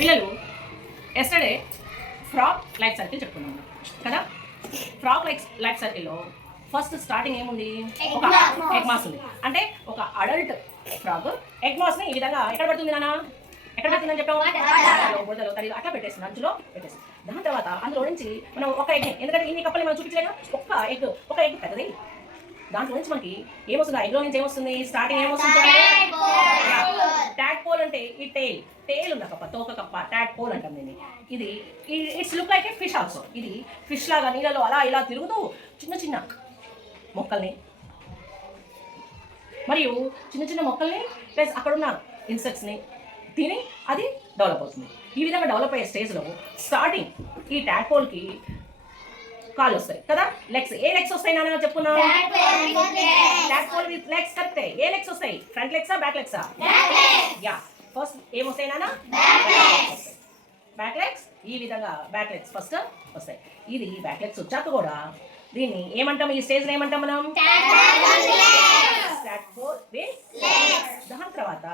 పిల్లలు yesterday frock life circle చెప్పుకున్నాం కదా. ఫ్రాక్ లైఫ్ సర్కిల్లో ఫస్ట్ స్టార్టింగ్ ఏముంది, ఒక ఎగ్ మాస్ ఉంది. అంటే ఒక అడల్ట్ ఫ్రాక్ ఎగ్ మాస్ని ఈ విధంగా ఎక్కడ పడుతుంది నాన్న, ఎక్కడ పడుతుందని చెప్పాము, బురదలో తల్లి అట్లా పెట్టేస్తుంది, అంచులో పెట్టేస్తుంది. దాని తర్వాత అందులో నుంచి మనం ఒక ఎగ్, ఎందుకంటే ఇన్ని కప్పలు మనం చూపించలేము, ఒక ఎగ్ పెద్దది. దాంట్లో నుంచి మనకి ఏమొస్తుంది, ఆ ఎగ్లో నుంచి ఏమొస్తుంది, స్టార్టింగ్ ఏమొస్తుంది, ట్యాగ్ పోల్ అంటే ఈ టేల్ ఉన్న కప్ప, తోక కప్ప, ట్యాగ్ పోల్ అంటాం దీన్ని. ఇది it's look like A fish also. ఇది ఫిష్ లాగా నీళ్ళలో అలా ఇలా తిరుగుతూ చిన్న చిన్న మొక్కల్ని మరియు చిన్న చిన్న మొక్కల్ని ప్లస్ అక్కడున్న ఇన్సెక్ట్స్ని తిని అది డెవలప్ అవుతుంది. ఈ విధంగా డెవలప్ అయ్యే స్టేజ్లో స్టార్టింగ్ ఈ ట్యాగ్ పోల్కి కాళ్ళు వస్తాయి కదా, లెగ్స్. ఏ లెగ్స్ వస్తాయి నాన్న చెప్పుకున్నా, ట్యాగ్ పోల్ విత్ లెగ్స్ కరెక్టే. ఏ లెగ్స్ వస్తాయి, ఫ్రంట్ లెగ్సా బ్యాక్ లెగ్సా? యా, ఫస్ట్ ఏమొస్తాయి నాన్న, బ్యాక్ లెగ్స్. ఈ విధంగా బ్యాక్ లెగ్స్ ఫస్ట్ వస్తాయి. ఇది బ్యాక్ లెగ్స్ వచ్చాక కూడా దీన్ని ఏమంటాం, ఈ స్టేజ్లో ఏమంటాం మనం, ట్యాగ్ పోల్ విత్ లెగ్స్. దాని తర్వాత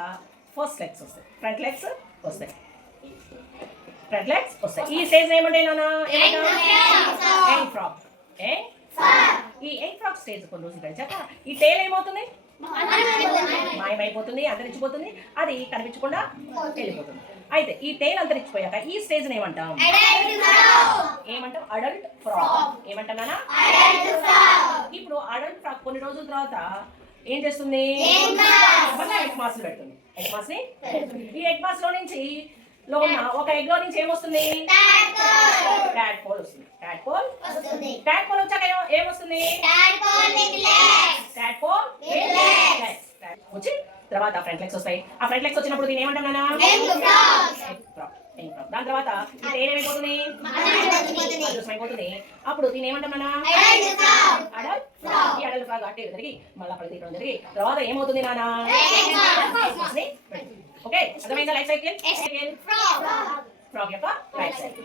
ఫస్ట్ లెగ్స్ వస్తాయి, ఫ్రంట్ లెగ్స్ వస్తాయి, ఫ్రంట్ లెగ్స్ వస్తాయి. ఈ స్టేజ్ ఏమంటే నాన్న, ఎగ్ ఫ్రాక్. ఈ ఎగ్ ఫ్రాక్ స్టేజ్ కొన్ని రోజులు గడిచాక ఈ టేల్ ఏమవుతుంది, మాయమైపోతుంది, అంతరించిపోతుంది, అది కనిపించకుండా వెళ్ళిపోతుంది. అయితే ఈ టేల్ అంతరించిపోయాక ఈ స్టేజ్ ఏమంటాం, అడల్ట్ ఫ్రాక్. ఏమంటాం నాన్న, ఇప్పుడు అడల్ట్ ఫ్రాక్ కొన్ని రోజుల తర్వాత ఏం చేస్తుంది, ఎగ్ మాస్ పెడుతుంది. ఎగ్ మాస్ ని ఈ ఎగ్ మాస్ లో నుంచి ఒక ఎగ్ లో నుంచి ఏమొస్తుంది, ట్యాగ్ పోల్ వస్తుంది. ట్యాగ్ పోల్ వచ్చాక ఏమొస్తుంది, ట్యాగ్ పోల్ వచ్చి తర్వాత ఫ్రంట్ లెగ్స్ వస్తాయి. ఆ ఫ్రంట్ లెగ్స్ వచ్చినప్పుడు దీని ఏమంటాం నాన్న, దాని తర్వాత ఏమైపోతుంది, అయిపోతుంది. అప్పుడు దీని ఏమంటాం నాన్న, అడల్ట్ ఫ్రాక్. ఈ అడల్ట్ ఫ్రాక్ అట్టే జరిగి మళ్ళీ అక్కడ తీయడం జరిగి తర్వాత ఏమవుతుంది నాన్న, ఓకే, అర్థమైందా లైఫ్ సైకిల్, ఫ్రాక్ యొక్క లైఫ్ సైకిల్.